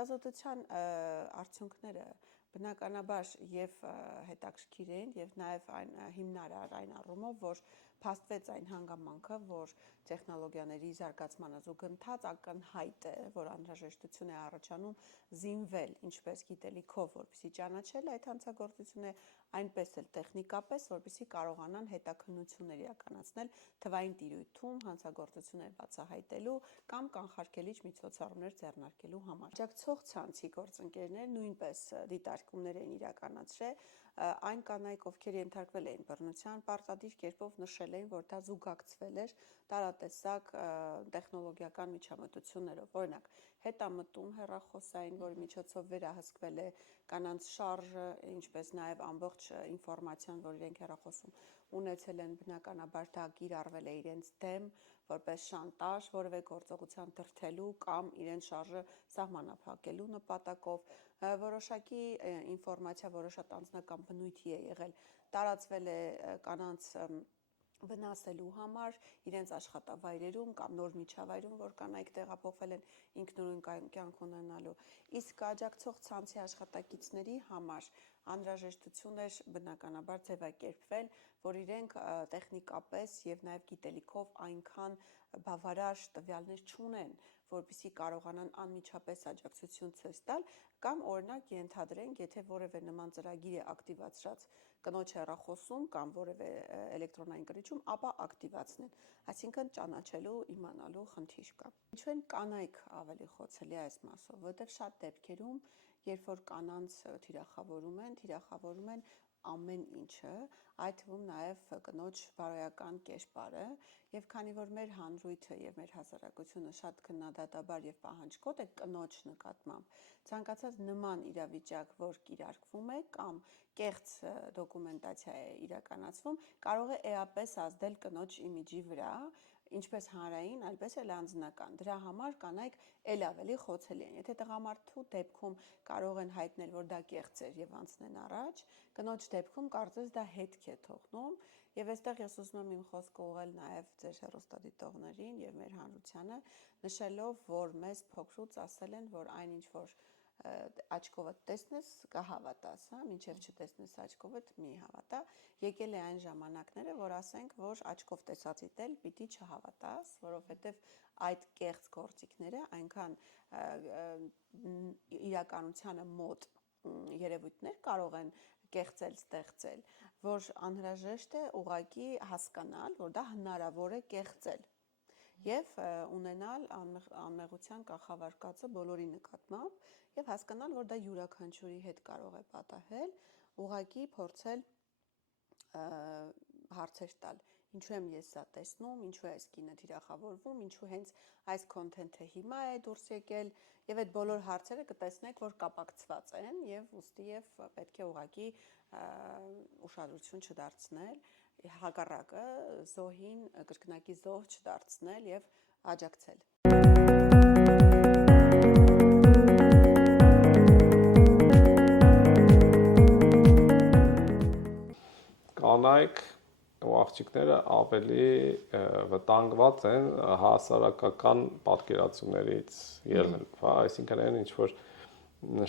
հետազոտության արդյունքները բնականաբար եւ հետաքրքիր են եւ նաեւ այն հիմնարար այն առումով, որ փաստվեց այն հանգամանքը, որ տեխնոլոգիաների զարգացմանը զուգընթաց ակնհայտ է, որ անհրաժեշտություն է առաջանում զինվել ինչպես գիտելիքով, որպեսզի ճանաչել այդ հանցագործությունը, այնպես էլ տեխնիկապես, որպեսզի կարողանան հետաքննություններ իրականացնել թվային տիրույթում հանցագործություններ բացահայտելու կամ կանխարգելիչ միջոցառումներ ձեռնարկելու համար։ Աջակցող ցանցի գործընկերներ նույնպես դիտարկումներ են իրականացրել այն կանայք, ովքեր ենթարկվել էին բռնության, պարտադիր կերպով նշել էին, որ դա զուգակցվել էր տարատեսակ տեխնոլոգիական միջամտություններով, օրինակ հետամտում հեռախոսային, որի միջոցով վերահսկվել է կանանց շարժը, ինչպես նաև ամբողջ ինֆորմացիան, որ իրենք հեռախոսում ունեցել են, բնականաբար դա կիրառվել է իրենց դեմ, որպես շանտաժ, որևէ գործողության դրդելու կամ իրենց շարժը սահմանափակելու նպատակով, որոշակի ինֆորմացիա որոշատ անձնական բնույթի է եղել, տարածվել է կանանց վնասելու համար իրենց աշխատավայրերում կամ նոր միջավայրում, որ կանայք տեղափոխվել են ինքնուրույն կյանք ունենալու, իսկ աջակցող ցանցի աշխատակիցների համար անհրաժեշտություն էր բնականաբար ձևակերպվել, որ իրենք տեխնիկապես եւ նաեւ գիտելիքով այնքան բավարար տվյալներ չունեն, որպեսզի կարողանան անմիջապես աջակցություն ցույց տալ կամ օրինակ ենթադրենք, եթե որևէ նման ծրագիր է ակտիվացրած կնոջ հեռախոսում կամ որևէ էլեկտրոնային կրիչում, ապա ակտիվացնեն, այսինքն ճանաչելու, իմանալու խնդիր կա։ Ինչու են կանայք ավելի խոցելի այս մասով, որտեղ շատ դեպքերում, երբ որ կանանց թիրախավորում են ամեն ինչը, այդ թվում նաև կնոջ բարոյական կերպարը, եւ քանի որ մեր հանրույթը եւ մեր հասարակությունը շատ քննադատաբար եւ պահանջկոտ է կնոջ նկատմամբ, ցանկացած նման իրավիճակ, որ կիրարկվում է կամ կեղծ դոկումենտացիա է իրականացվում, կարող է էապես ազդել կնոջ իմիջի վրա, ինչպես հանրային, այնպես էլ անձնական։ Դրա համար կանայք էլ ավելի խոցելի են։ Եթե տղամարդու դեպքում կարող են հայտնել, որ դա կեղծ էր եւ անցնեն առաջ, կնոջ դեպքում կարծես դա հետք է թողնում, եւ այստեղ ես ուզում եմ իմ խոսքը ուղղել նաեւ ձեր հեռուստադիտողներին եւ մեր հանրությանը, նշելով, որ մեզ փոքրուց ասել են, որ այնինչ որ աչքովդ տեսնես կհավատաս, հա, մինչև չտեսնես աչքովդ մի հավատա, եկել է այն ժամանակները, որ ասենք, որ աչքով տեսածիդ էլ պիտի չհավատաս, որովհետև այդ կեղծ գործիքները այնքան իրականությանը մոտ երևույթներ կարող են կեղծել, ստեղծել, որ անհրաժեշտ է ուղղակի հասկանալ, որ դա հնարավոր է կեղծել եւ ունենալ անմեղության կանխավարկածը բոլորի նկատմամբ եւ հասկանալ, որ դա յուրաքանչյուրի հետ կարող է պատահել, ուղղակի փորձել հարցեր տալ, ինչու եմ ես սա տեսնում, ինչու է այս կինը թիրախավորվում, ինչու հենց այս քոնթենթը հիմա է դուրս եկել եւ այդ բոլոր հարցերը կտեսնեք, որ կապակցված են եւ ուստի եւ պետք է ուղղակի ուշադրություն չդարձնել, հակառակը զոհին կրկնակի զոհ չդարձնել եւ աջակցել։ Կանայք ու աղջիկները ավելի վտանգված են հասարակական պատկերացումներից ելնել, հա, այսինքն այն ինչ որ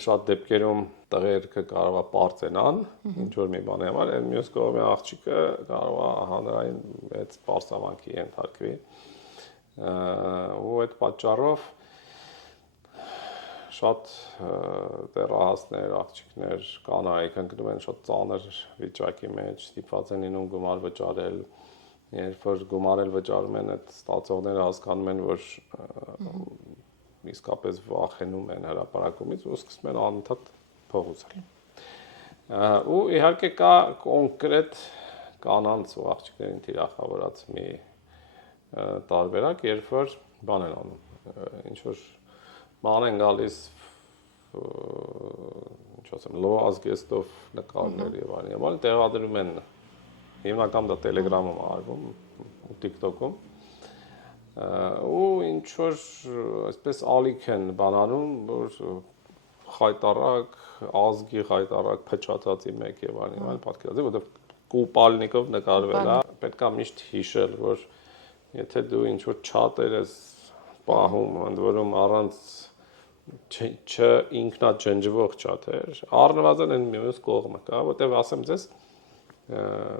շատ դեպքերում տղերքը կարող է պարծենան, ինչ որ մի բանի համար, այն մյուս կողմի աղջիկը կարող է հանրային մեծ պարծանքի ենթարկվի, ու այդ պատճառով շատ դեռահասներ, աղջիկներ, կանայք ընկնում են շատ ծանր վիճակի մեջ, ստիպված են լինում գումար վճարել, երբ որ գումարել վճարում են, այդ ստացողները հասկանում են, որ իսկապես վախենում են հրապարակումից ու սկսում են անընդհատ փող ուզել։ Ու իհարկե կա կոնկրետ կանանց ու աղջիկներին թիրախավորած մի տարբերակ, երբ որ բան են անում, ինչ որ բան են գալիս, ինչ ասեմ, low ազգեստով նկարներ եւ այլն, տեղադրում են, հիմնական դա Telegram-ում արվում ու TikTok-ում, ու ինչ որ այսպես ալիք են բանանում, որ խայտարակ, ազգի խայտարակ փչացածի մեկ եւ այլն պատկերացրեք, որովհետեւ կուպալնիկով նկարվել է, պետք է միշտ հիշել, որ եթե դու ինչ որ չաթեր ես պահում, ընդ որում առանց ինքնաջնջվող չաթեր, առնվազն այն մյուս կողմը կա, որտեղ ասեմ ձեզ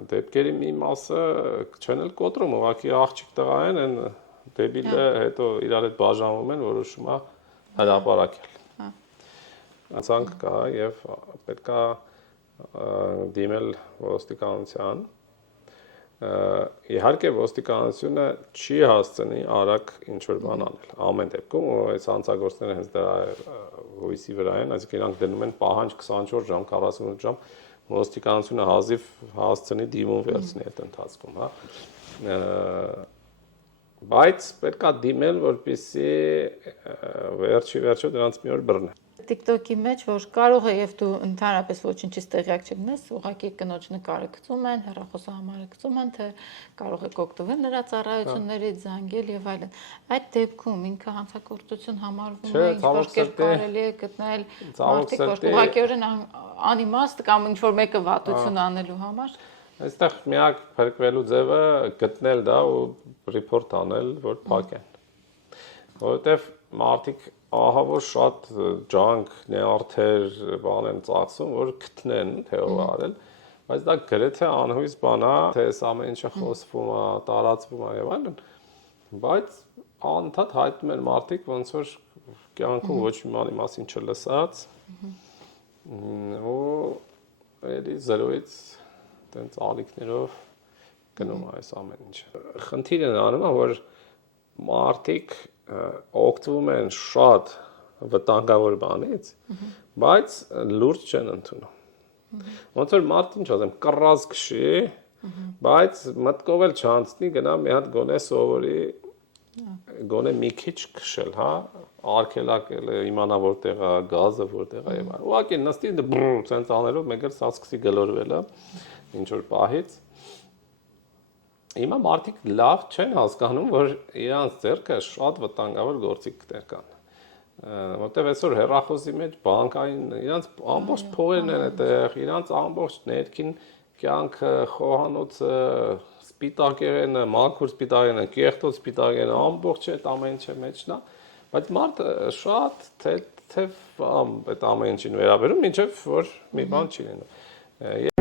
դեպքերի մի մասը չեն էլ կոտրում, ուղղակի աղջիկ տղա են, այն դեբիլը հետո իրար հետ բաժանվում են, որոշում է հրապարակել։ Անցանք կա եւ պետքա դիմել ոստիկանության։ Իհարկե ոստիկանությունը չի հասցնի արագ ինչ-որ բան անել։ Ամեն դեպքում այս հանցագործները հենց դրա հույսի վրա են, այսինքն իրանք դնում են պահանջ 24 ժամ, 48 ժամ, ոստիկանությունը հազիվ հասցնի դիմում վերցնի այդ ընթացքում, հա։ Բայց պետքա դիմել, որպեսզի վերջի դրանց մի օր բռնեն։ TikTok-ի մեջ, որ կարող է եւ դու ընդհանրապես ոչինչից տեղյակ չլինես, ուղղակի կնոջ նկարը գցում են, հեռախոսահամարը գցում են, թե կարող եք օգտվել նրա ծառայություններից, զանգել եւ այլն։ Այդ դեպքում ինքը հանցագործություն համարվում է, ինչ-որ կերպ կարելի է գտնել մարդիկ, որ ուղղակիորեն անիմաստ կամ ինչ-որ մեկը վատություն անելու համար։ Այստեղ միակ փրկվելու ձևը գտնել դա ու report անել, որ փակեն։ Որովհետեւ մարդիկ ահա որ շատ ջանք, նյարդեր բան են ծախսում, որ գտնեն թե ով արել, բայց դա գրեթե անհույս բան է, թե այս ամեն ինչը խոսվում է, տարածվում է եւ այլն, բայց անդադ հայտնում են մարդիկ, ոնց որ կյանքում ոչ մի բանի մասին չլսած, ու էլի զրոյից տենց ալիքներով գնում է այս ամեն ինչը։ Խնդիրն անում է, որ մարդիկ օգտվում են շատ վտանգավոր բանից, բայց լուրջ չեն ընդունում։ Ոնց որ մարդ ինչ ասեմ, կռած քշի, բայց մտքով էլ չանցնի գնա մի հատ գոնե սովորի, գոնե մի քիչ քշել, հա, արգելակել է, իմանա որտեղ է գազը, որտեղ է եւ այլն։ Ուղղակի նստի ցենց աներով մեկ էլ սա սկսի գլորվել, ինչ որ պահից։ Հիմա մարդիկ լավ չեն հասկանում, որ իրանց ձեռքը շատ վտանգավոր գործիքներ կան։ Որտեղ այսօր հեռախոսի մեջ բանկային իրանց ամբողջ փողերն են այդտեղ, իրանց ամբողջ ներքին կյանքը, խոհանոցը, սպիտակերենը, մաքուր սպիտակերենը, կեղտոտ սպիտակերենը, ամբողջ այդ ամեն ինչը մեջն է, բայց մարդը շատ թեթև այդ ամեն ինչին վերաբերում, մինչև որ մի բան չի լինում։